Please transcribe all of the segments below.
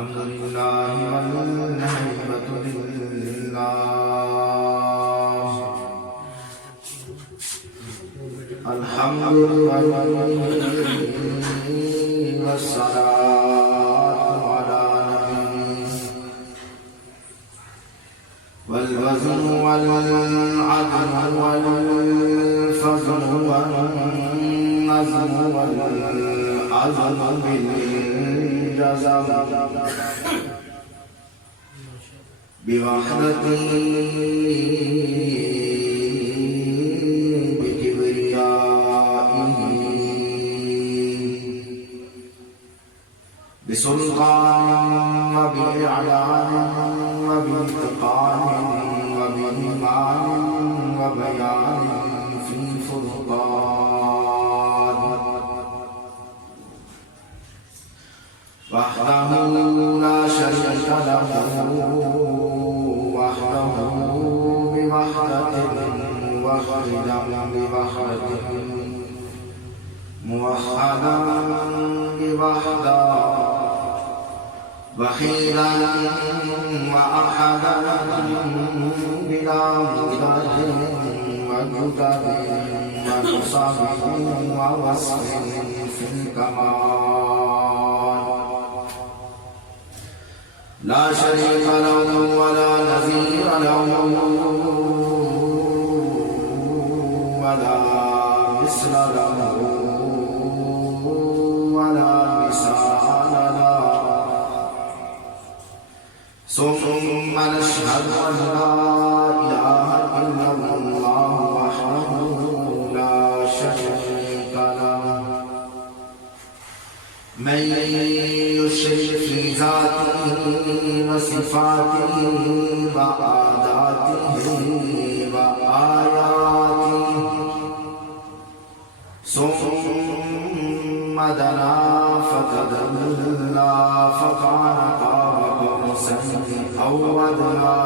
الحمد لله والهيبة لله الحمد لله والصلاة على نبيه والوزن والعدل والفضل والنظم والعزم بالجزم بوحدته بكبريائه بسلطان وبإعلان وبإتقان وبإيمان وبيان في فرقان وحده لا شريك له وحده بوحدته موحدا بوحدته موحدا بوحده وحيدا وأحدا بلا مدد وجدد ونصب ووصف في الكمال لا شريك له ولا نظير له ولا مثل له ولا مثال له ثم نشهد أن لا إله إلا الله وحده لا شريك له من يشرك في ذاته وصفاته وعاداته وآياته ثم دنا فتدلى فكان قاب قوسين أو أدنى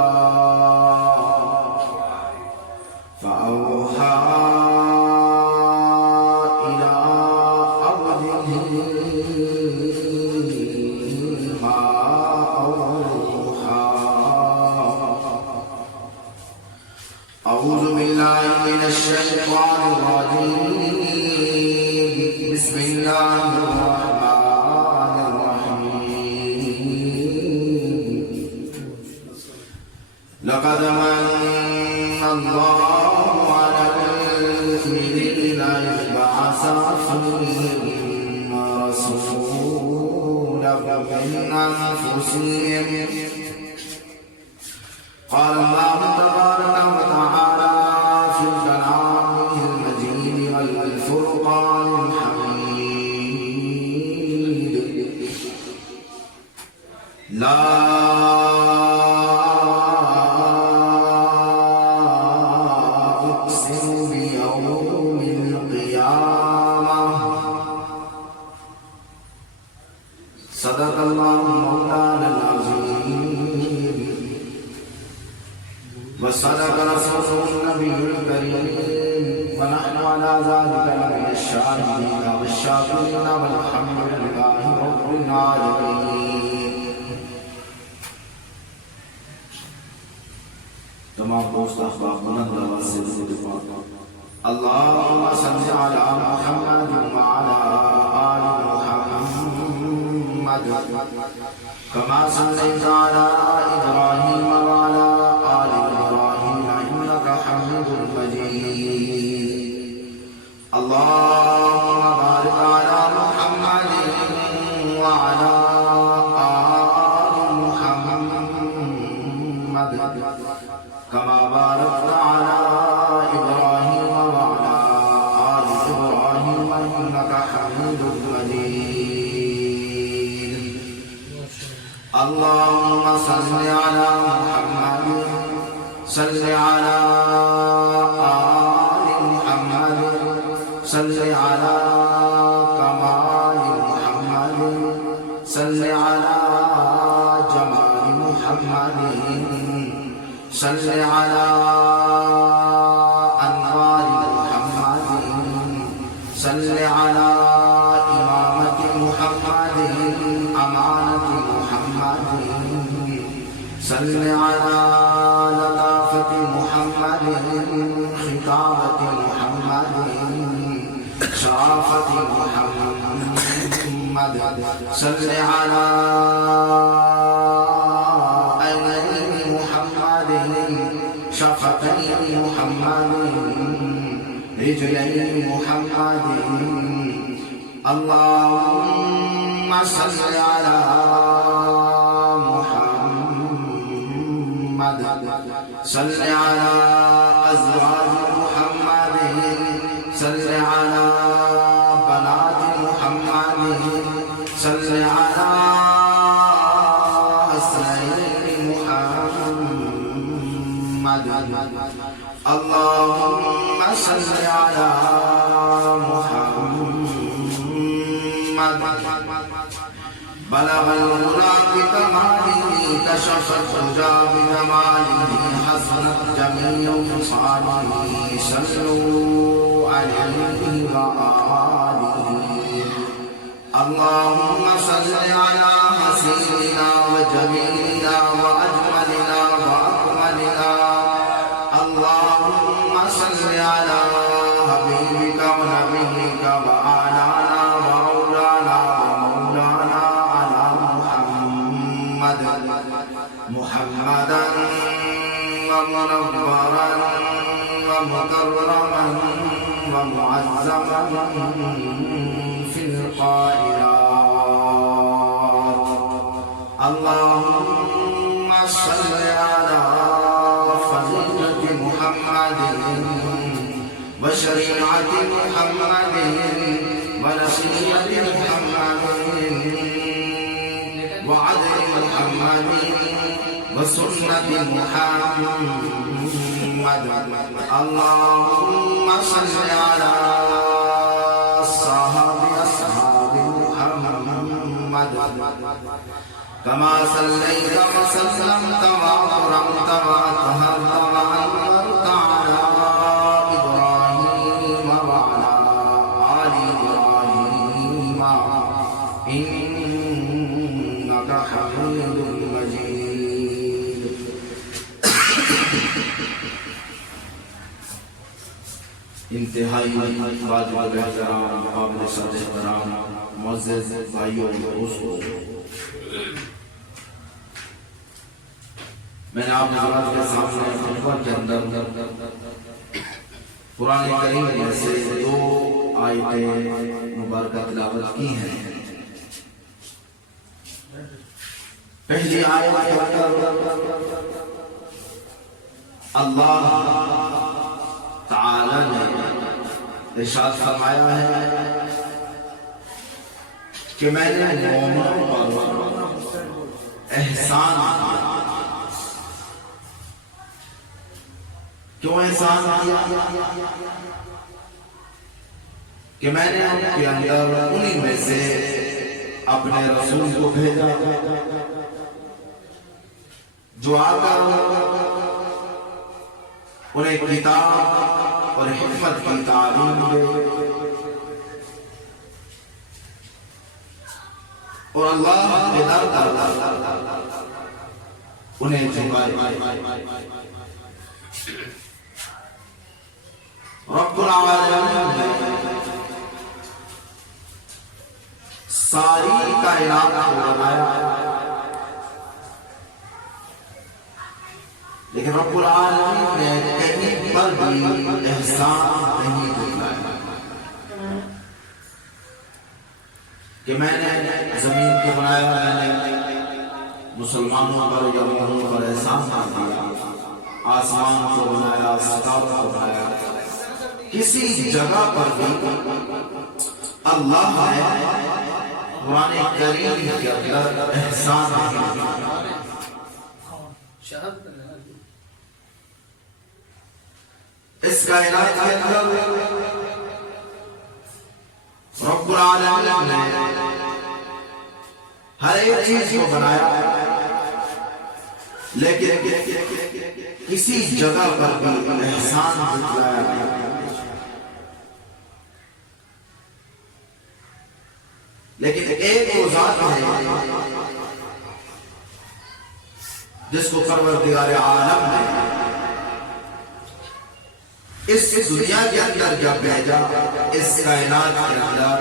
فأوحى إلى عبده ما أوحى أعوذ بالله من الشيطان الرجيم بسم الله الرحمن الرحيم لقد من الله على المؤمنين إذ بعث فيهم رسولا من أنفسهم قال الله تبارك وتعالى في كلامه المجيد والفرقان الحميد لا أقسم بيوم القيامة صدق الله مولانا العظيم وصدق رسوله النبي الكريم ونحن على ذلك لمن الشاهدين والشاكرين والحمد لله رب العالمين. تمام دوست احباب بلند آواز سے درود پاک اللهم صل على محمد وعلى آل محمد كما صليت على إبراهيم وعلى آل إبراهيم إنك حميد مجيد اللهم بارك على محمد وعلى آل محمد كما باركت على إبراهيم وعلى آل إبراهيم إنك حميد مجيد اللهم صل على محمد صل على آل محمد صل على كمال محمد صل على جمال محمد صل على أنوار محمد صل على إمامة محمد أمانة محمد صل على لطافة محمد خطابة محمد شرافة محمد صل على عيني محمد شفتي محمد رجلي محمد اللهم صل على محمد صل على أزواج محمد صل على بنات محمد صل على حسنين محمد اللهم صل على محمد بلغ الغلا بكماله كشف الدجى بجماله حسنت جميع خصاله صلوا عليه وآله اللهم صل على حسيننا وجميلنا وأجملنا وأكملنا اللهم صل على حبيبك ونبيك وآلانا ومولانا على محمدا ومنورا ومكرما ومعزما في القائلات اللهم صل على فضيلة محمد وشريعة محمد ونصيحة محمد وعدل محمد وسنة محمد اللهم صل على أصحاب محمد كما صليت وسلمت وأكرمت وأطهرت وأنورت على إبراهيم وعلى آل إبراهيم إنك حميد مجيد انتہائی واجب الاحترام قابل صدر احترام معزز بھائیوں اور دوستوں، میں نے آپ حضرات کے سامنے خطبہ کے اندر قرآن کریم میں سے 2 آیتیں مبارکہ تلاوت کی ہیں۔ پہلی آیت کے اندر اللہ تعالی نے ارشاد فرمایا ہے کہ میں نے مومنوں پر احسان کیا۔ کیوں احسان کیا؟ کہ میں نے ان کے اندر انہی میں سے اپنے رسول کو بھیجا جو آ کر انہیں کتاب اور حکمت کی تعلیم دے اور اللہ کے در در انہیں جھکائے۔ رب العالمین نے ساری کائنات کو بنایا، لیکن رب العالمین نے کہیں پر بھی احسان نہیں دکھایا کہ میں نے زمین کو بنایا، میں نے مسلمانوں پر یا مومنوں پر احسان نہ دیا، آسمان کو بنایا، ستاروں کو بنایا۔ کسی جگہ پر بھی اللہ نے قرآن کریم کے اندر احسان نہیں دیا۔ اس کائنات کے اندر رب العالمین نے ہر ایک چیز کو بنایا، لیکن کسی جگہ پر بھی احسان دکھلایا نہیں۔ لیکن ایک وہ ذات ہے جس کو پروردگار عالم نے اس دنیا کے اندر جب بھیجا، اس کائنات کے اندر،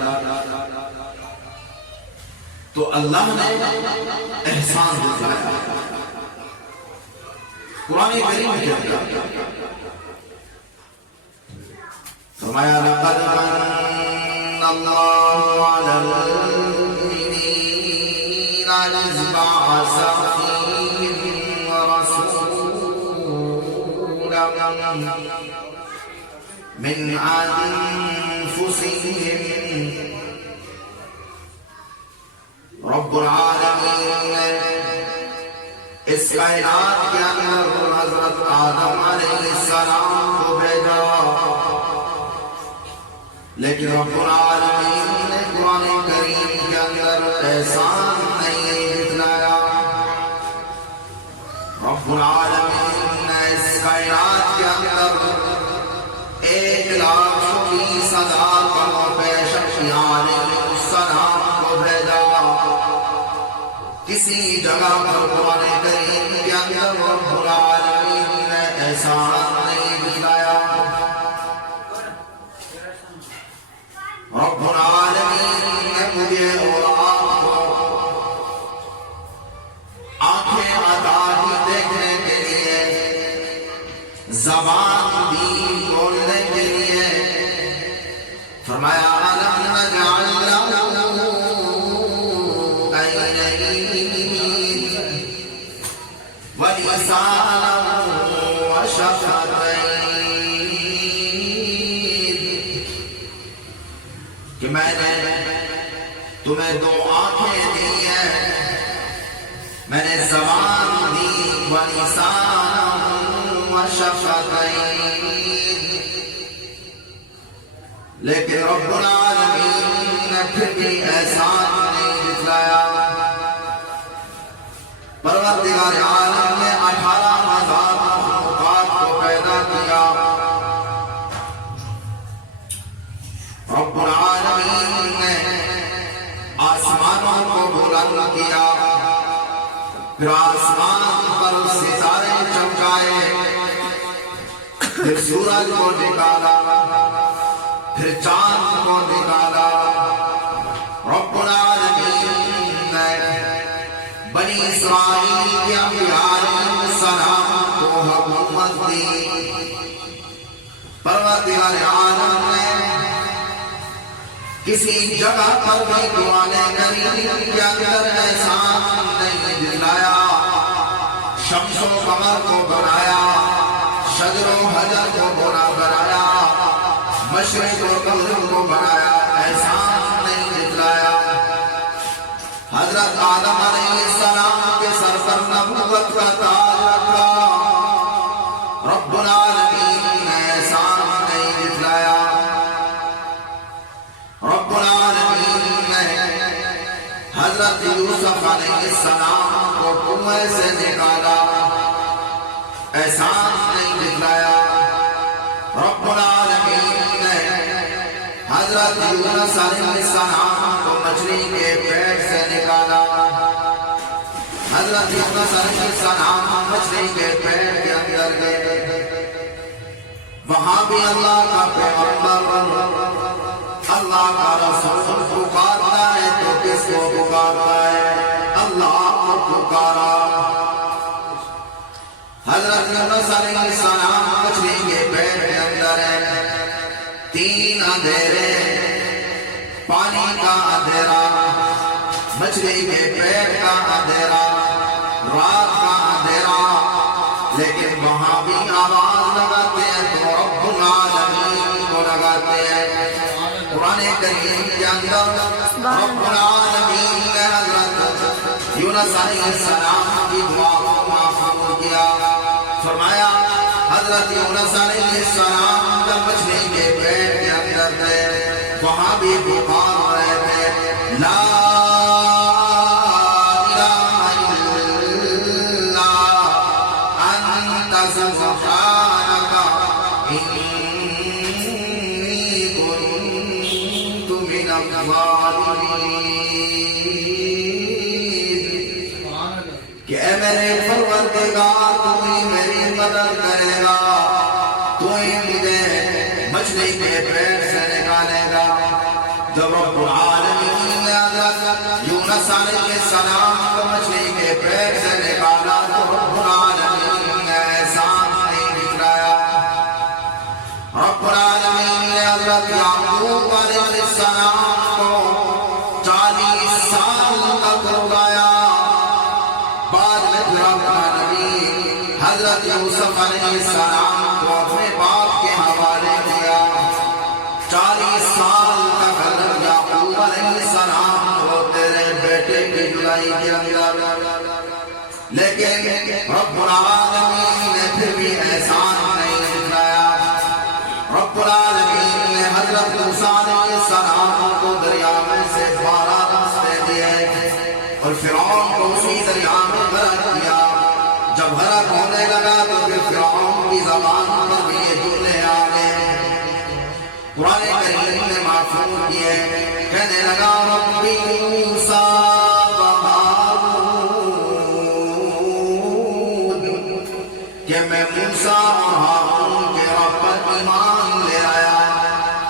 تو اللہ نے احسان دکھایا۔ قرآن کریم کے اندر فرمایا لقد من اللہ علی المؤمنین اذ بعث فیہم رسولا من انفسہم۔ رب العالمین نے اس کائنات کے اندر حضرت آدم علیہ السلام کو بھیجا، لیکن رب العالمین نے قرآن کریم کے اندر احسان نہیں دکھلایا۔ رب العالمین نے اس کائنات کے اندر 1,20,000 قوموں پہ شفیع علیہ السلام کو بھیجا۔ کسی جگہ پر قرآن کریم کے اندر رب العالمین نے احسان نہیں دکھلایا۔ رب العالمین نے مجھے اور آپ کو آنکھیں عطا کی دیکھنے کے لیے، زبان دی بولنے کے لیے۔ فرمایا أَلَمْ نَجْعَلْ لَهُ عَيْنَيْنِ وَلِسَانًا وَشَفَتَيْنِ، کہ میں نے تمہیں 2 آنکھیں دی ہیں، میں نے زبان دی، وَلِسَانًا وَشَفَتَيْنِ، لیکن رب العالمین نے پھر بھی احسان نہیں دکھلایا۔ پروردگار عالم نے 18,000 مخلوقات کو پیدا کیا۔ رب العالمین نے آسمانوں کو بلند کیا، پھر آسمان پر ستارے چمکائے، پھر سورج کو نکالا، پھر چاند کو نکالا۔ رب العالمین نے بنی اسرائیل کے انبیاء علیہ السلام کو حکومت دی۔ پروردگار عالم نے کسی جگہ پر بھی قرآن کریم کے اندر احسان نہیں دکھلایا۔ شمس و قمر کو بنایا، شجر و حجر کو بنایا، مشرق و مغرب کو بنایا، احسان نہیں دکھلایا۔ حضرت آدم علیہ السلام کے سر پر نبوت کا تاج رکھا، رب العالمین نے احسان نہیں دکھلایا۔ رب العالمین نے حضرت یوسف علیہ السلام کو کنویں سے نکالا، احسان نہیں دکھلایا۔ رب العالمین نے حضرت یونس علیہ السلام کو مچھلی کے پیٹ سے نکالا، حضرت یونس علیہ السلام مچھلی کے پیٹ کے اندر گئے۔ وہاں بھی اللہ کا پیغمبر، اللہ کا رسول پکارتا ہے تو کس کو پکارتا ہے؟ اللہ کو پکارا۔ حضرت یونس علیہ السلام مچھلی کے پیٹ کے اندر ہے، 3 اندھیرے، پانی کا اندھیرا، مچھلی کے پیٹ کا اندھیرا، رات کا اندھیرا، لیکن وہاں بھی آواز لگاتے ہیں تو رب العالمین کو لگاتے ہیں۔ قرآن کریم کے اندر رب العالمین نے حضرت یونس علیہ السلام کی دعا کو معفور کیا۔ فرمایا حضرت یونس علیہ السلام جب مچھلی کے پیٹ کے اندر تھے، وہاں بھی پکار رہے تھے، لا الہ الا انت سبحانک انی کنت من الظالمین۔ کہ اے میرے پروردگار تو ہی میری مدد کرے گا، تو ہی مجھے مچھلی کے پیٹ سے نکالے گا۔ جب رب العالمین نے حضرت یونس علیہ السلام کو مچھلی کے پیٹ سے نکالا تو رب العالمین نے احسان نہیں دکھلایا۔ رب العالمین نے حضرت یعقوب علیہ السلام کو 40 سال تک رلایا۔ بعد میں رب العالمین حضرت یوسف علیہ السلام کو اپنے باپ کے حوالے کیا۔ 40 سال تک حضرت یعقوب علیہ السلام روتے رہے بیٹے کی جدائی کے اندر، لیکن رب العالمین نے پھر بھی احسان نہیں دکھلایا۔ رب العالمین نے حضرت موسیٰ علیہ السلام کو دریا میں سے 12 راستے دیے اور فرعون کو اسی دریا میں غرق کیا۔ جب غرق ہونے لگا تو پھر فرعون کی زبان پر بھی یہ جملے آ گئے، قرآن کریم نے محفوظ کیے، کہنے لگا ربی موسیٰ و ہارون، کہ میں موسیٰ اور ہارون کے رب پر ایمان لے آیا۔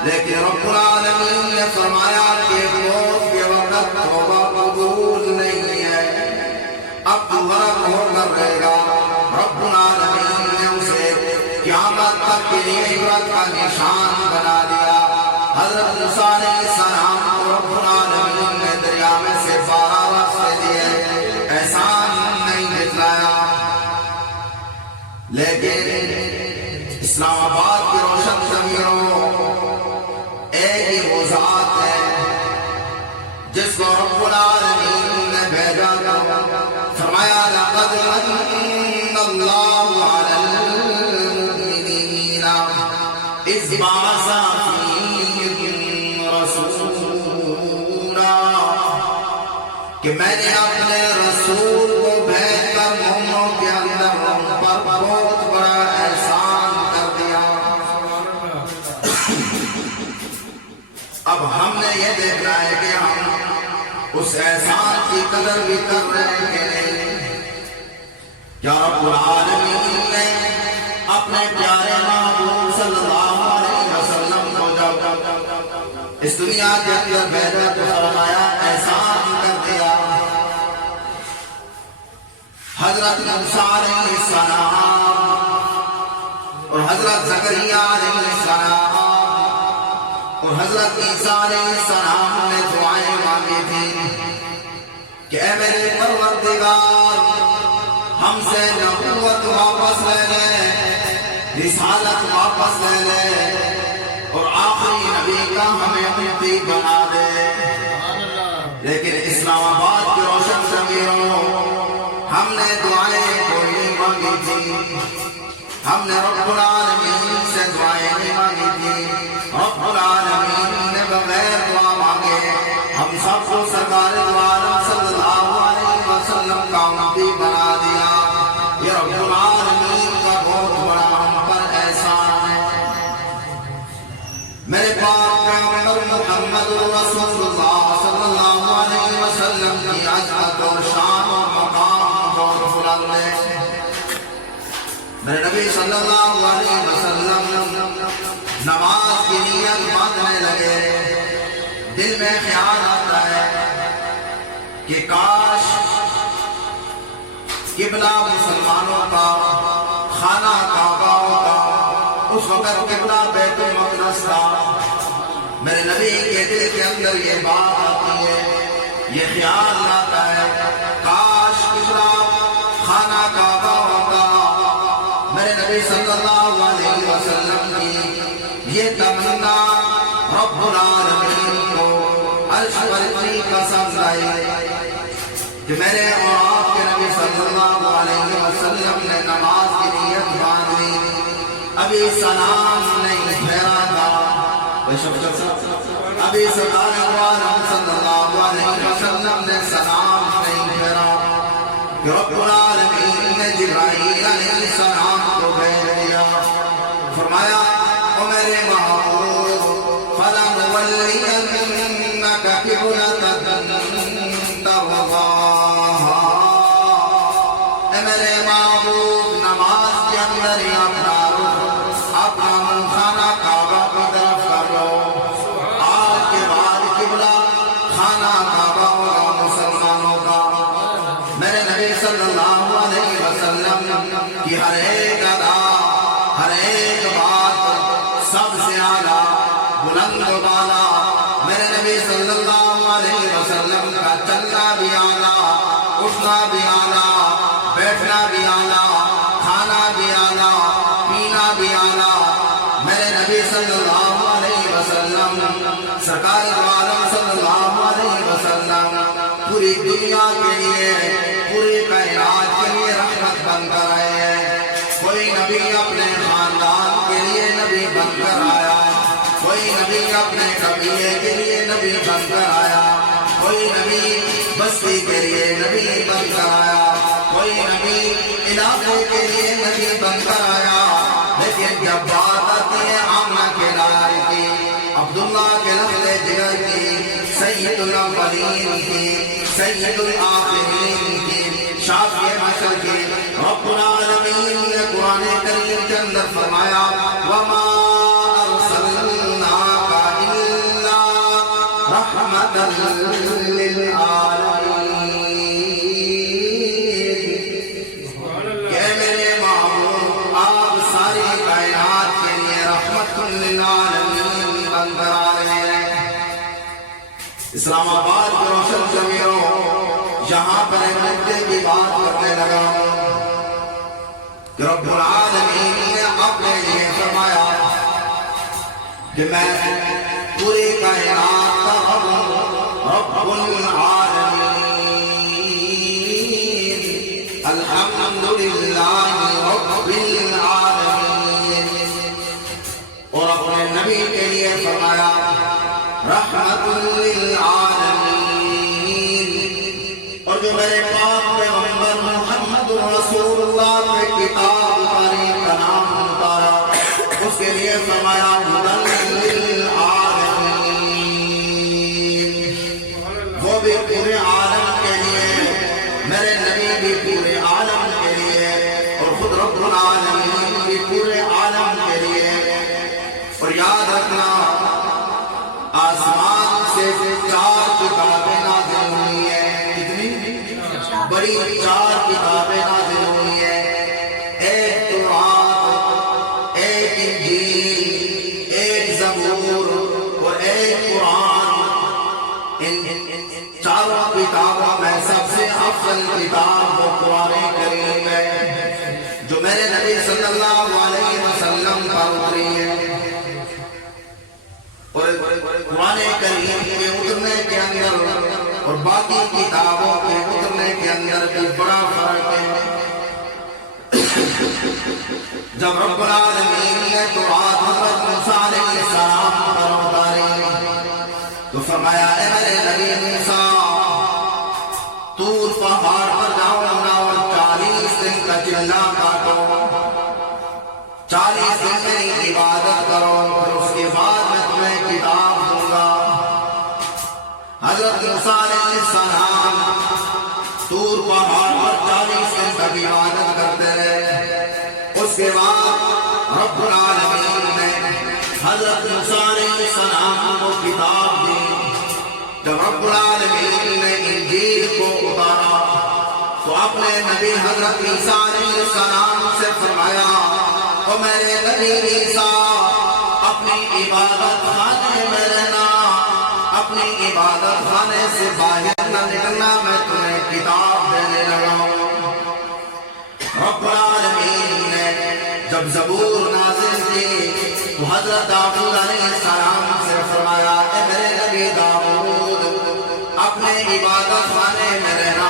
لیکن رب العالمین نے فرمایا کہ موت کے وقت توبہ قبول نہیں ہے، اب تو غرق ہو کر رہے گا۔ رب العالمین نے اسے قیامت تک کے لیے عبرت کا نشان بنا دیا۔ حضرت موسیٰ علیہ السلام کو رب العالمین نے دریا میں سے 12 راستے دیے، احسان نہیں دکھلایا۔ لیکن اسلام آباد کی روشن ضمیروں ایک ہی وہ ذات ہے جس کو رب العالمین نے بھیجا تھا۔ فرمایا لقد من اللہ علی المؤمنین اذ بعث فیہم رسولا، کہ میں نے اپنے رسول کو بھیج کر مومنوں کے اندر ان پر بہت بڑا احسان کر دیا۔ اب ہم نے یہ دیکھنا ہے کہ ہم اس احسان کی قدر بھی کر رہے ہیں کہ نہیں۔ کیا رب العالمین نے اپنے پیارے محبوب صلی اللہ علیہ وسلم کو جب اس دنیا کے اندر بھیجا تو فرمایا احسان کر دیا۔ حضرت موسیٰ علیہ السلام اور حضرت زکریا علیہ السلام اور حضرت عیسیٰ علیہ السلام نے دعائیں مانگی تھی کہ اے میرے پروردگار ہم سے نبوت واپس لے لے، رسالت واپس لے لے اور آخری نبی کا ہمیں امتی بنا دے۔ لیکن اسلام آباد کی روشن ضمیروں ہم نے دعائیں کوئی نہیں مانگی تھی، ہم نے رب العالمین سے دعائیں نہیں مانگی تھی۔ رب العالمین نے بغیر دعا مانگے ہم سب کو سرکار دو عالم صلی اللہ علیہ وسلم کا امتی بنا دیا۔ یہ رب العالمین کا بہت بڑا ہم پر احسان ہے۔ میرے پاک پیغمبر محمد رسول اللہ صلی اللہ علیہ وسلم کی عظمت اور شان اور مقام بہت بلند ہے۔ میرے نبی صلی اللہ علیہ وسلم نماز کی نیت باندھنے لگے، دل میں خیال آتا ہے کہ کاش قبلہ مسلمانوں کا خانہ کعبہ ہوتا، اس وقت قبلہ بیت المقدس تھا۔ میرے نبی کے دل کے اندر یہ بات آتی ہے، یہ خیال آتا ہے کاش قبلہ خانہ کعبہ ہوتا۔ میرے نبی صلی اللہ علیہ وسلم کی یہ تمنا رب العالمین کو عرش پر اتنی پسند آئی کہ میرے اور آپ کے نبی صلی اللہ علیہ وسلم نے نماز کی نیت باندھی، ابھی سلام نہیں پھیرا تھا، ابھی سرکار عالم صلی اللہ علیہ وسلم نے سلام نہیں پھیرا کہ رب العالمین نے جبرائیل علیہ السلام کو بھیج دیا۔ فرمایا او میرے محبوب فَلَنُوَلِّيَنَّكَ قِبْلَةً تَرْضَاهَا، اے میرے محبوب نماز کے اندر ہی اپنا رخ اپنا منہ خانہ کعبہ کی طرف کر لو آج کے بعد قبلہ خانہ کعبہ ہوگا مسلمانوں کا میرے نبی صلی اللہ علیہ وسلم کی ہر ایک ادا ہر ایک بات سب سے اعلیٰ بلند و بالا میرے نبی صلی اللہ علیہ وسلم کا چلنا بھی اعلیٰ اٹھنا بھی اعلیٰ بیٹھنا بھی اعلیٰ کھانا بھی اعلیٰ پینا بھی اعلیٰ میرے نبی صلی اللہ علیہ وسلم سرکار دو عالم صلی اللہ علیہ وسلم پوری دنیا کے لیے پوری کائنات کے لیے رحمت بن کر آئے ہیں کوئی نبی اپنے خاندان کے لیے نبی بن کر آیا کوئی نبی اپنے قبیلے کے لیے نبی بن کر آیا کوئی نبی بستی کے لیے نبی بن کر آیا کوئی نبی علاقے کے لیے نبی بن کر آیا لیکن جب بات آتی ہے آمنہ کے لال کی عبداللہ کے لفظ جگر کی سید الاولین کی سید الآخرین کی شافی مشر کی رب العالمین نے قرآن کریم کے اندر فرمایا وما ارسلناک الا رحمتا للعالمین کہ میرے محبوب آپ ساری کائنات کے لیے رحمت للعالمین بن کر آ رہے ہیں اسلام آباد کے روشن ضمیروں یہاں پر ایک نکتے کی بات کرنے لگا کہ رب العالمین نے اپنے لیے فرمایا کہ میں پوری کائنات کا رب العالمین الحمدللہ رب العالمین اور اپنے نبی کے لیے فرمایا رحمت للعالمین اور جو میرے پاک پیغمبر محمد رسول اللہ پہ کتاب اتاری کا نام اتارا اس کے لیے فرمایا ہدی للعالمین وہ بھی پورے عالم کے لیے میرے نبی بھی پورے عالم کے لیے اور خود رب العالمین بھی پورے عالم کے لیے اور یاد رکھنا آسمان سے 4 کتابیں نازل ہوئی ہیں کتنی بڑی 4 کتابیں نازل ہوئی ہیں ایک تورات ایک انجیل ایک زبور اور ایک قرآن ان 4 کتابوں میں سب سے افضل کتاب وہ قرآن کریم ہے جو میرے نبی صلی اللہ علیہ وسلم پر اتری ہے اور قرآن کریم کے اترنے کے اندر اور باقی کتابوں کے اترنے کے اندر بھی بڑا فرق ہے جب رب العالمین نے تورات حضرت موسیٰ علیہ السلام پر اتاری تو فرمایا اے میرے نبی موسیٰ طور پہاڑ پر جاؤ اور 40 دن کا چلا کاٹو 40 دن میری عبادت کرو پھر اس کے بعد کتاب دوں گا حضرت موسیٰ علیہ السلام طور پہاڑ پر 40 دن تک عبادت کرتے رہے اس کے بعد رب العالمین نے حضرت موسیٰ علیہ السلام کو کتاب دی جب رب العالمین نے انجیل کو اتارا تو اپنے نبی حضرت عیسیٰ علیہ السلام سے فرمایا او میرے نبی عیسیٰ اپنی عبادت خانے میں رہنا اپنی عبادت خانے سے باہر نہ نکلنا میں تمہیں کتاب دینے لگا ہوں رب العالمین نے جب زبور نازل کی تو حضرت داؤد علیہ السلام سے فرمایا اے میرے نبی داؤد اپنے عبادت خانے میں رہنا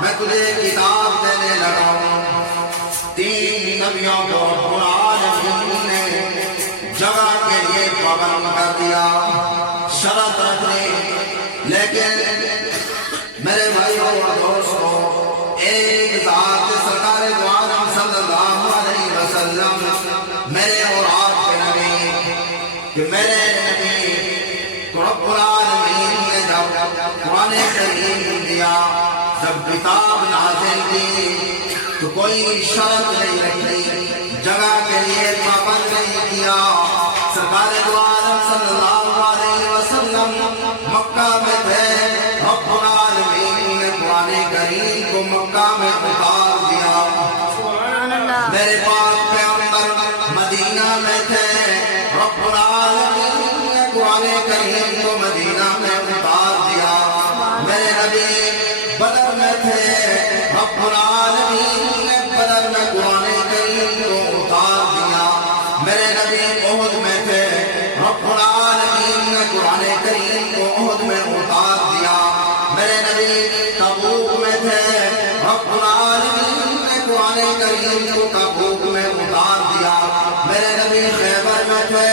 میں تجھے کتاب دینے لگا ہوں 3 نبیوں کو رب العالمین نے جگہ کے لیے پابند کر دیا شرط رکھنے لیکن میرے بھائیوں اور دوستوں ایک ذات سرکار دو عالم صلی اللہ علیہ وسلم میرے اور آپ کے نبی کہ میرے نبی تو رب العالمین نے جب قرآن کریم دیا جب کتاب نازل کی کوئی شرط نہیں رکھی، جگہ کے لیے پابند نہیں کیا۔ سرکار دو عالم صلی اللہ علیہ وسلم مکہ میں تھے، رب العالمین نے قرآن کریم کو مکہ میں اتار دیا۔ میرے پاک پیغمبر مدینہ میں تھے، رب العالمین نے قرآن کریم کو مدینہ میں اتار دیا۔ میرے نبی بدر میں تھے، رب العالمین نے بدر میں قرآن کریم کو اتار دیا۔ میرے نبی احد میں تھے، رب العالمین نے قرآن کریم کو احد میں اتار دیا۔ میرے نبی تبوک میں تھے، رب العالمین نے قرآن کریم کو تبوک میں اتار دیا۔ میرے نبی خیبر میں تھے،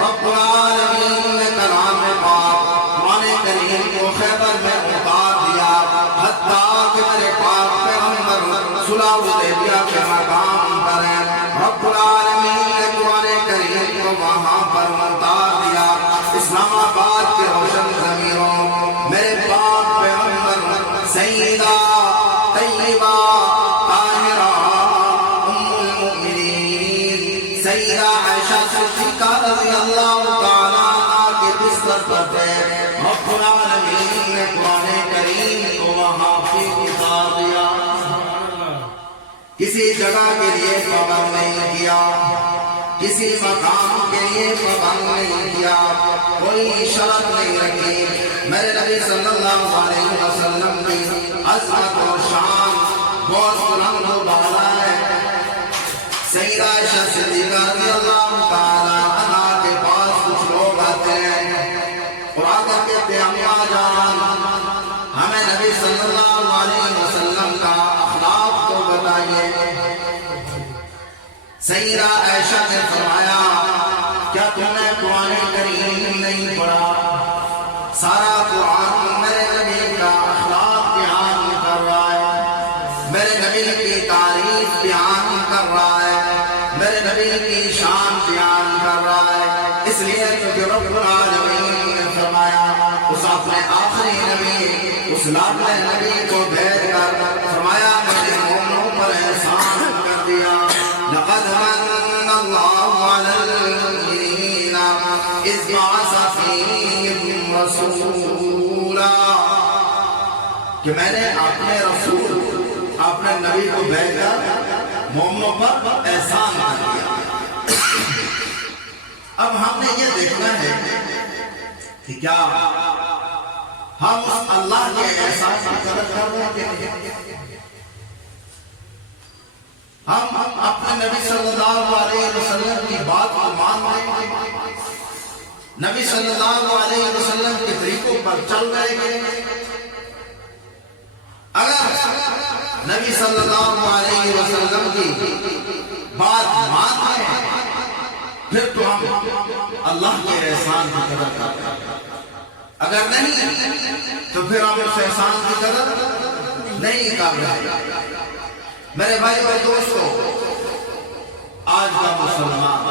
رب العالمین نے کلام پاک قرآن کریم کو خیبر میں اتار دیا۔ حتیٰ کہ میرے پاک پیغمبر صلح حدیبیہ کے مقام پر ہیں، رب العالمین نے قرآن کریم کو وہاں پر اتار دیا۔ اسلام آباد کے روشن ضمیروں میرے پاک پیغمبر سیدہ طیبہ طاہرہ ام المؤمنین سیدہ عائشہ صدیقہ رضی اللہ تعالیٰ عنہا کے بستر پر تھے، رب العالمین نے قرآن کریم کو وہاں پہ اتار دیا۔ کسی جگہ کے لیے پابند نہیں کیا، کسی مقام کے لیے پابند نہیں کیا، کوئی شرط نہیں رکھی۔ میرے نبی صلی اللہ علیہ وسلم کی عظمت و شان بہت بلند و بالا ہے۔ سیدہ عائشہ صدیقہ رضی اللہ تعالیٰ عنہا کے پاس کچھ لوگ آتے ہیں اور آ کر کہتے ہیں اماں جان ہمیں نبی صلی اللہ علیہ وسلم کا اخلاق تو بتائیے۔ سیدہ عائشہ نے فرمایا کیا تم نے قرآن کریم نہیں پڑھا؟ سارا قرآن میرے نبی کا اخلاق بیان کر رہا ہے، میرے نبی کی تعریف بیان کر رہا ہے، میرے نبی کی شان بیان کر رہا ہے۔ اس لیے کیونکہ رب العالمین نے فرمایا اس اپنے آخری نبی اس لاڈلے نبی کو بھیج کر فرمایا میں نے مومنوں پر احسان کر دیا۔ لقد من اللہ علی المؤمنین اذ بعث فیہم رسولا، کہ میں نے اپنے رسول اپنے نبی کو بھیج کر مومنوں پر احسان کر دیا۔ اب ہم نے یہ دیکھنا ہے کہ کیا ہم اس اللہ کے احساس کی قدر کر رہے ہیں؟ ہم اپنے نبی صلی اللہ علیہ وسلم کی بات کو مان رہے ہیں، نبی صلی اللہ علیہ وسلم کے طریقوں پر چل رہے ہیں؟ اگر نبی صلی اللہ علیہ وسلم کی بات مان رہے ہیں پھر تو ہم اللہ کے احسان کی قدر کرتے ہیں، اگر نہیں تو پھر ہم اس احسان کی قدر نہیں کر رہے۔ میرے بھائی اور دوستو، آج کا مسلمان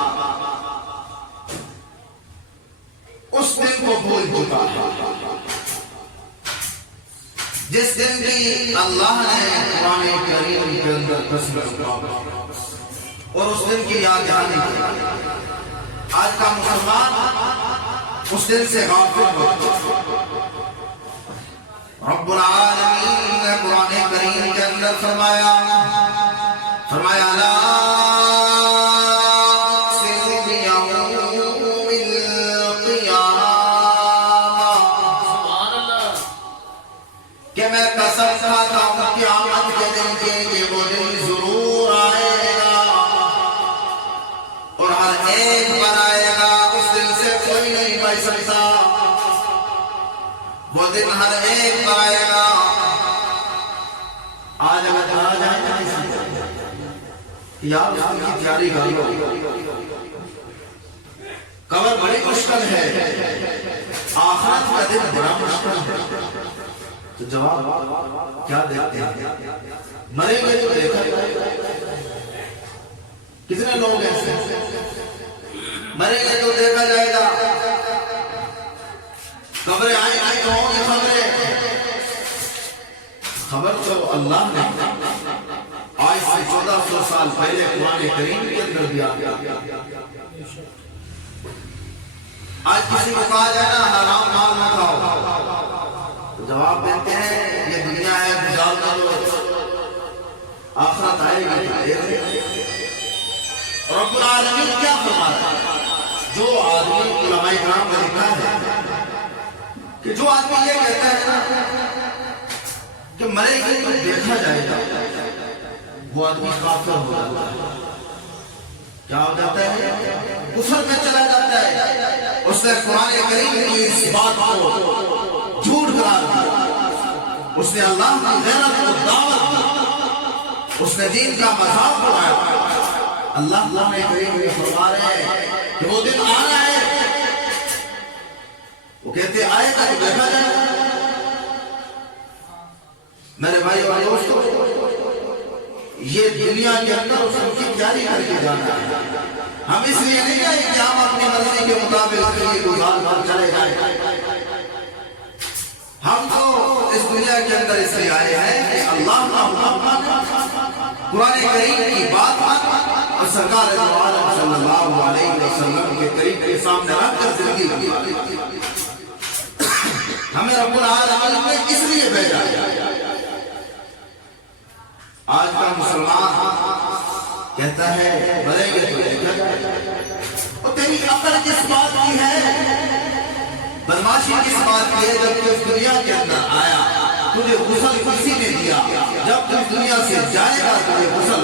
اس دن کو بھول چکا ہے جس دن کی اللہ نے قرآن کریم کے اندر تصویر کیا اور اس دن کی یاد دہانی کی۔ آج کا مسلمان اس دن سے غافل ہو چکا۔ رب العالمین نے قرآن کریم کے اندر فرمایا لا اقسم بیوم القیامہ، کہ میں قسم کھاتا ہوں قیامت کے دن کے کہ وہ دن ضرور آئے گا اور ہر ایک پر آئے گا، اس دن سے کوئی نہیں بچ سکتا، وہ دن ہر ایک پر آئے گا۔ آج اگر کہا جائے یار اس کی تیاری کر لو، قبر بڑی مشکل ہے، آخرت کا دن بڑا مشکل ہے، تو جواب کیا دیتے ہیں؟ مریں گے تو دیکھا کتنے لوگ ایسے مریں گے تو دیکھا جائے گا، خبریں آئی تو ہوں گی خبر تو اللہ نے آج سے 14 سال پہلے قرآن کریم کے اندر بھی آ گیا. آج کسی کو کہا جائے نا حرام مال نہ کھاؤ تو جواب دیتے ہیں یہ دنیا ہے گزارنا دو آخرت آئے گی. رب العالمین کیا فرماتا ہے؟ جو آدمی علماء کرام نے لکھا ہے کہ جو آدمی یہ کہتا ہے نا کہ مرے گی تو دیکھا جائے گا وہ آدمی کافر ہو جاتا ہے. کیا ہو جاتا ہے؟ کفر میں چلا جاتا ہے. اس نے قرآن کریم کی اس بات کو جھوٹ قرار دیا. اس نے اللہ کی غیرت کو دعوت دی. اس نے دین کا مذاق بنایا. اللہ قرآن کریم میں فرما رہے ہیں کہ وہ دن آنا ہے. وہ کہتے آئے گا تو دیکھا جائے گا. میرے بھائی اور دوستو یہ دنیا کے اندر اس کی تیاری کر کے جانا ہے. ہم اس لیے نہیں آئے کہ ہم اپنی مرضی کے مطابق گزار کر چلے جائیں. ہم تو اس دنیا کے اندر اس لیے آئے ہیں کہ اللہ کا حکم قرآن کریم کی بات اور سرکار دو عالم صلی اللہ علیہ وسلم کے قریب کے سامنے رکھ کر زندگی گزاری. ہمیں رب العالمین نے اس لیے بھیجا. آج کا مسلمان کہتا ہے بھلے گے تو دیکھا جائے. اور تیری عقل کس بات کی ہے؟ بدماشی کس بات کی ہے؟ جب تو اس دنیا کے اندر آیا تجھے غسل کسی نے دیا. جب تو اس دنیا سے جائے گا تجھے غسل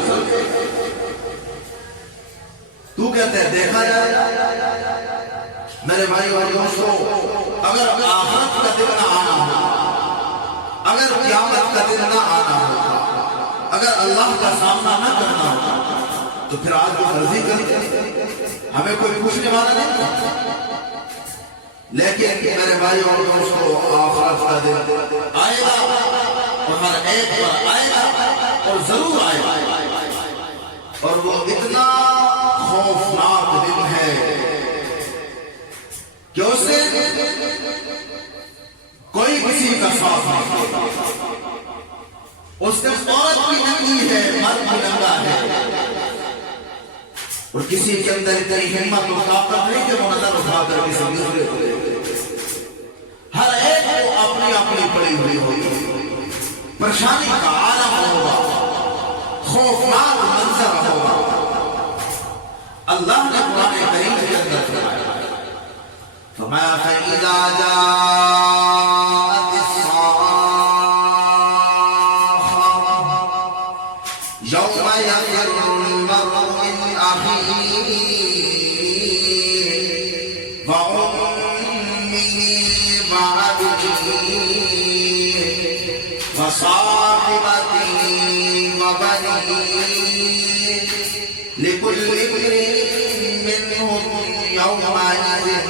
تو کہتے ہیں دیکھا جائے. میرے بھائی اور دوستو اگر آخرت کا دن نہ آنا ہو, اگر قیامت کا دن نہ آنا ہو, اگر اللہ کا سامنا نہ کرنا ہو تو پھر آج بھی فرضی کریں ہمیں کوئی پوچھنے والا نہیں. لیکن میرے بھائی اور دوستو آخرت کا دن آئے گا اور ہر ایک پر آئے گا اور ضرور آئے گا. اور وہ اتنا خوفناک دن ہے کہ اس سے کوئی کسی کا ساتھ نہیں. اس نے عورت بھی ننگی ہے, مرد بھی ننگا ہے, اور کسی کے اندر اتنی ہمت و طاقت نہیں کہ وہ نظر اٹھا کر کسی دوسرے کو دیکھے. ہر ایک کو اپنی اپنی پڑی ہوئی ہوئی پریشانی کا عالم ہوگا, خوفناک منظر ہوگا. اللہ نے قرآن کریم کے اندر فرمایا فَإِذَا جَاءَتِ يَوْمَ يَفِرُّ الْمَرْءُ مِنْ أَخِيهِ وَأُمِّهِ وَأَبِيهِ وَصَاحِبَتِهِ وَبَنِيهِ لِكُلِّ امْرِئٍ مِّنْهُمْ يَوْمَئِذٍ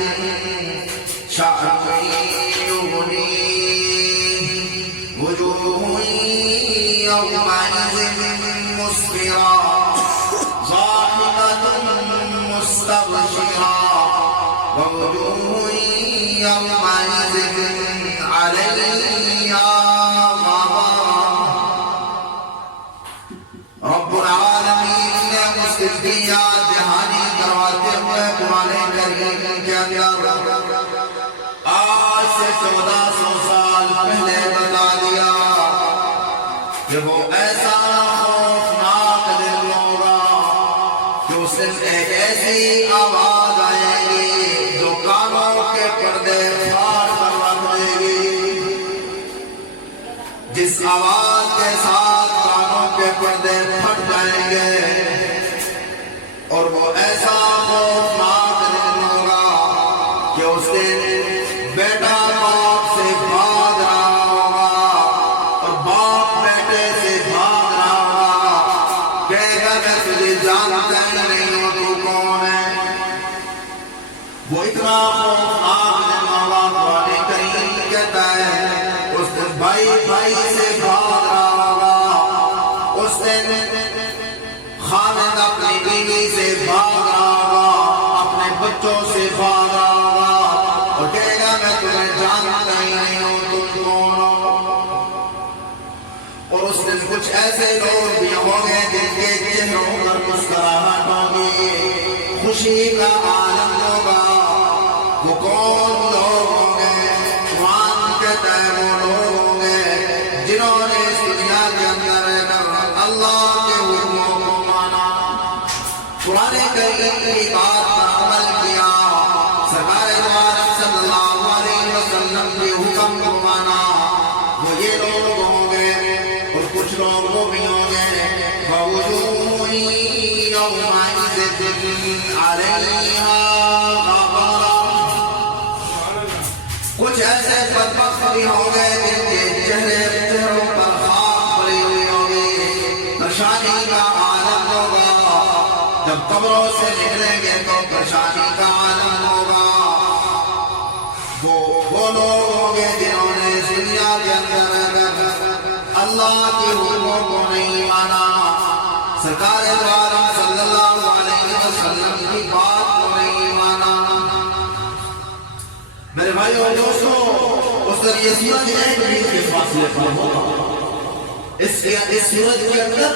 شَأْنٌ يُغْنِيهِ وُجُوهٌ يَوْمَئِذٍ مُسْفِرَةٌ ضَاحِكَةٌ مُسْتَبْشِرَةٌ وَوُجُوهٌ يَوْمَئِذٍ عَلَيْهَا غَبَرَةٌ. رب العالمین نے اس کی یاد دہانی کرواتے ہوئے قرآن کریم کے اندر آج سے 1400 سال پہلے بتا دیا کہ وہ ایسا خوفناک دن ہوگا کہ اس دن ایک ایسی آواز آئے گی جو کانوں کے پردے پھاڑ کر رکھ دے گی, جس آواز کے ساتھ کانوں کے پردے پھٹ جائیں گے. اور وہ ایسا خوفناک دن ہوگا کہ اس دن بیٹا باپ سے بھاگ رہا ہوگا اور باپ بیٹے سے بھاگ رہا ہوگا. کہے گا میں تجھے جانتا ہی نہیں ہوں, تو کون ہے؟ وہ اتنا خوفناک دن ہوگا. قرآن کریم کہتا ہے اس دن بھائی بھائی سے بھاگ رہا ہوگا. اس دن خاوند اپنی بیوی سے بھاگ رہا ہوگا, اپنے بچوں سے بھاگ رہا ہوگا اور کہے گا میں تمہیں جانتا ہی نہیں ہوں, تم کون ہو. اور اس دن کچھ ایسے لوگ بھی ہوں گے جن کے چہروں مسکراہٹ ہوگی، خوشی کا عالم ہوگا۔ وہ کون لوگ ہوں گے؟ قرآن کہتا ہے وہ لوگ ہوں گے جنہوں نے اس دنیا کے اندر رہ کر اللہ کے حکموں کو مانا، قرآن کریم کی بات پر عمل کیا، سرکار دو عالم صلی اللہ علیہ وسلم کے حکم کو مانا۔ وہ یہ لوگ ہوں گے، اور کچھ لوگ وہ بھی ہوں گے وَوُجُوهٌ يَوْمَئِذٍ عَلَيْهَا غَبَرَةٌ، کچھ ایسے بدبخت بھی ہوں گے جن کے چہروں پر خاک پڑی ہوئی ہوگی، پریشانی کا عالم ہوگا۔ جب قبروں سے نکلیں گے تو پریشانی کا عالم ہوگا۔ وہ لوگ ہوں گے جنہوں نے اس دنیا کے اندر اللہ کی حکموں کو نہیں مانا، سرکار دو عالم صلی اللہ علیہ وسلم کی بات کو نہیں مانا۔ میرے بھائیو اور دوستو، اس دن یہ سورج ایک میل کے فاصلے پر ہوگا۔ اس سورج کے اندر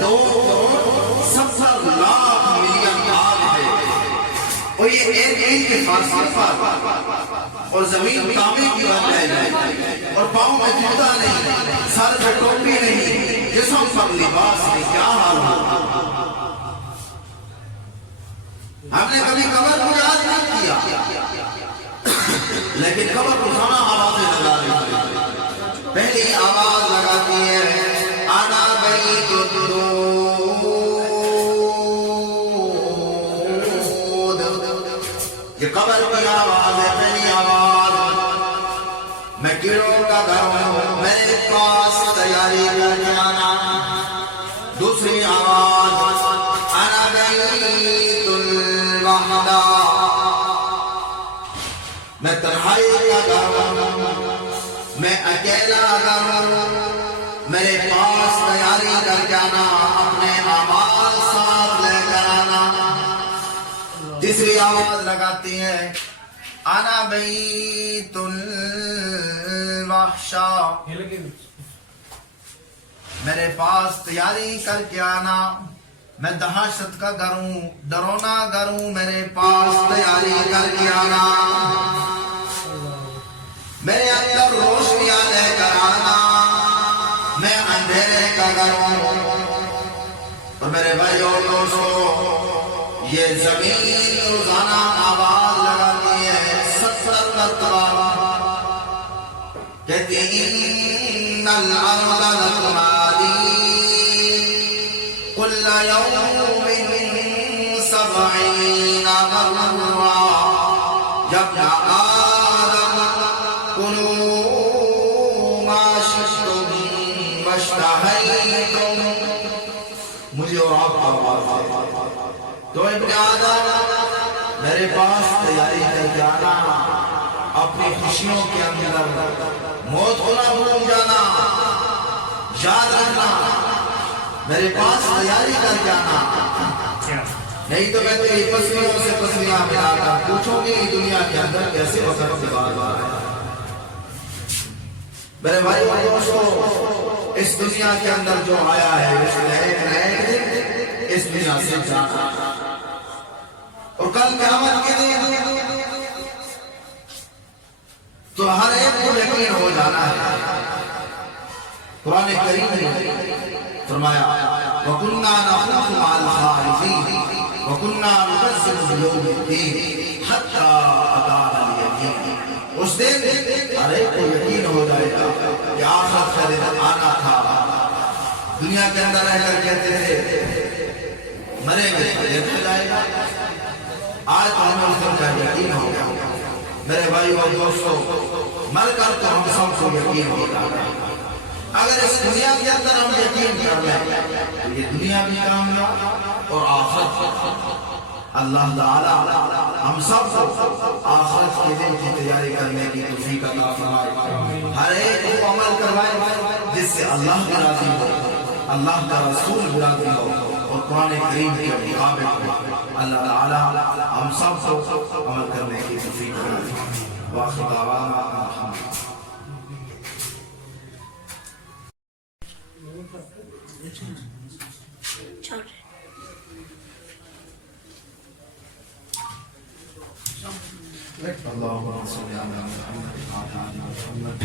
2.70 ملین آگ ہے، اور یہ ایک میل کے فاصلے پر، اور زمین تانبے کی بن جائے گی، اور پاؤں میں جوتا نہیں، سر پہ ٹوپی نہیں، جسم پر لباس نہیں، کیا حال ہوگا؟ ہم نے کبھی قبر کو یاد نہیں کیا، لیکن قبر روزانہ آوازیں لگا رہی ہے۔ پہلی آواز لگاتی ہے انا بیت الدود، یہ قبر کی آواز ہے، پہلی آواز۔ میں کیڑوں کا گھر ہوں، میرے پاس تیاری کر کے آنا۔ دوسری آواز انا بیت الوحدہ، میں تنہائی کا گھر ہوں، میں اکیلا گھر ہوں، میرے پاس تیاری کر کے آنا، اپنے اعمال ساتھ لے کر آنا۔ تیسری آواز لگاتی ہے انا بیت الوحشہ، میرے پاس تیاری کر کے آنا، میں دہشت کا گھر ہوں، ڈرونا گھر ہوں، میرے پاس تیاری کر کے آنا، میرے اندر روشنیاں لے کر آنا، میں اندھیرے کا گھر ہوں۔ اور میرے بھائیو اور دوستو، یہ زمین روزانہ آواز لگاتی ہے 70 مرتبہ، کہتی ان الارض لتنادی كل يوم 70 مرة يا ابن آدم كلوا ما شئتم واشتهيتم۔ مجھے اور آپ کا آواز ہے، تو ابن آدم میرے پاس تیاری کر کے آنا، اپنی خوشیوں کے اندر موت کو نہ بھول جانا، یاد رکھنا، میرے پاس تیاری کر کے آنا، نہیں تو میں تیری پسلیوں سے پسلیاں ملا کر پوچھوں گی دنیا کے اندر کیسے وقت سے بار بار ہے۔ میرے بھائی اور دوستو، اس دنیا کے اندر جو آیا ہے اس نے ایک نئے دن اس دنیا سے جانا، اور کل قیامت کے دن تو ہر ایک کو یقین ہو جانا ہے۔ قرآن کریم نے فرمایا وَكُنَّا نَخُوضُ مَعَ الْخَائِضِينَ وَكُنَّا نُكَذِّبُ بِيَوْمِ الدِّينِ حَتَّى أَتَانَا الْيَقِينُ۔ اس دن ہر ایک کو یقین ہو جائے گا کہ آخرت کا دن آنا تھا۔ دنیا کے اندر رہ کر کہتے تھے مریں گے تو دیکھا جائے گا، آج تو ہمیں اس دن کا یقین ہو گیا۔ میرے بھائی اور دوستو، مر کر تو ہم سب کو یقین ہو جائے گا۔ اگر اس دنیا کے اندر ہم یقین کر لیں تو یہ دنیا بھی کامیاب اور آخرت۔ اللہ تعالی ہم سب کو آخرت کے دن کی تیاری کرنے کی توفیق عطا فرمائے، ہر ایک کو عمل کروائے جس سے اللہ بھی راضی ہو، اللہ کا رسول بھی راضی ہو، اور قرآن کریم کے مطابق اللہ تعالی ہم سب کو عمل کرنے کی توفیق عطا فرمائے۔ وآخر دعوانا الحمد للہ۔ اللهم صل على محمد وعلى آل محمد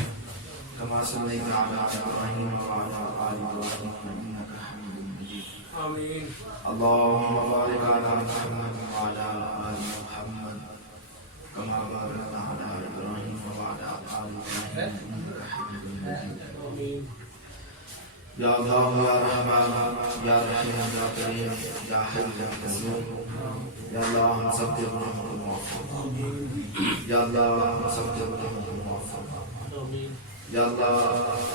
كما صليت على إبراهيم وعلى آل إبراهيم إنك حميد مجيد. آمين. اللهم بارك على محمد وعلى آل محمد كما باركت على إبراهيم وعلى آل إبراهيم إنك حميد مجيد. آمين. یا اللہ یا رحمان یا رحیم یا کریم یا حی یا قیوم، یا اللہ ہم سب کے گناہوں کو معاف فرما، یا اللہ ہم سب کے گناہوں کو معاف فرما، یا اللہ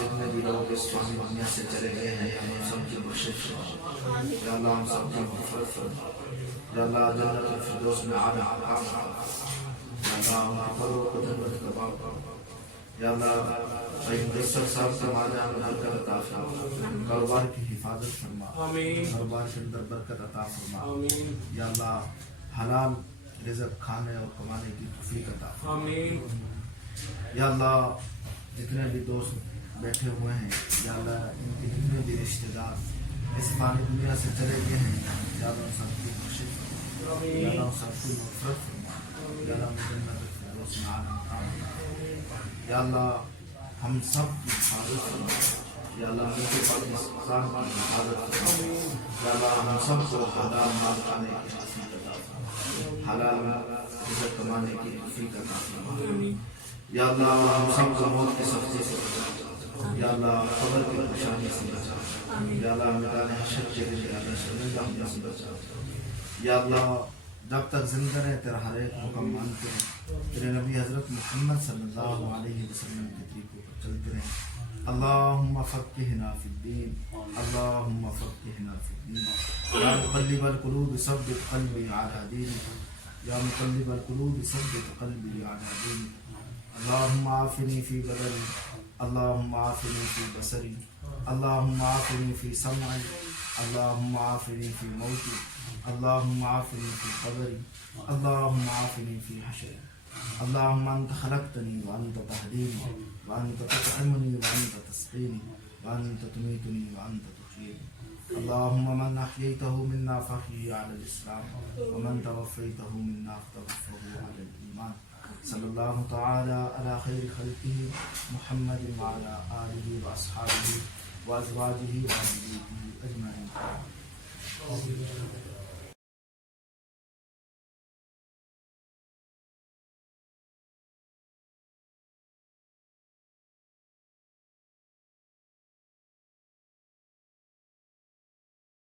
جتنے بھی لوگ اس فانی دنیا سے چلے گئے ہیں ہم سب کی بخشش فرما، یا اللہ ہم سب کی مغفرت فرما، یا اللہ جنت الفردوس میں اعلی مقام فرما، یا اللہ ہم قبروں کو جنت کا باغ فرما، یا اللہ مدثر صاحب سے مانا برکت عطا فرما، کاروبار کی حفاظت فرما، کاروبار کے اندر برکت عطا فرما، یا اللہ حلال رزق کھانے اور کمانے کی توفیق عطا فرما، یا اللہ جتنے بھی دوست بیٹھے ہوئے ہیں یا اللہ ان کے جتنے بھی رشتہ دار اس فانی دنیا سے چلے گئے ہیں یا اللہ سب کی بخشش فرما، یا اللہ سب کی مغفرت فرما، یا اللہ جنت الفردوس میں اعلی مقام عطا فرما، یا اللہ ہم سب کی حفاظت فرما، یا اللہ ملک پاکستان کی حفاظت فرما، یا اللہ ہم سب کو حلال مال کھانے کی توفیق عطا فرما، حلال رزق کمانے کی توفیق عطا فرما، یا اللہ ہم سب کو موت کی سختی سے بچا، یا اللہ قبر کی پریشانی سے بچا، یا اللہ میدان حشر کے دن یا اللہ شرمندہ ہونے سے بچا، یا اللہ جب تک زندہ رہے تیرا ہر ایک حکم مانتے ہیں، تیرے نبی حضرت محمد صلی اللہ علیہ وسلم کے طریقوں پر چلتے رہیں۔ اللہم فقہنا فی الدین، اللہم فقہنا فی الدین، یا مقلب القلوب ثبت قلبی علی دینک، یا مقلب القلوب ثبت قلبی علی دینک، اللہم عافنی فی بدنی، اللہم عافنی فی بصری، اللہم عافنی فی سمعی، اللہم عافنی فی موتی، اللہم عافنی فی قبری، اللہم عافنی فی حشری، اللہم انت خلقتنی وانت تہدینی وانت تطعمنی وانت تسقینی وانت تمیتنی وانت تحیینی، اللہم من احییتہ منا فاحیہ علی الاسلام ومن توفیتہ منا فتوفہ علی الایمان، صلی اللہ تعالی علی خیر خلقہ محمد وعلی آلہ واصحابہ وازواجہ وذریتہ اجمعین۔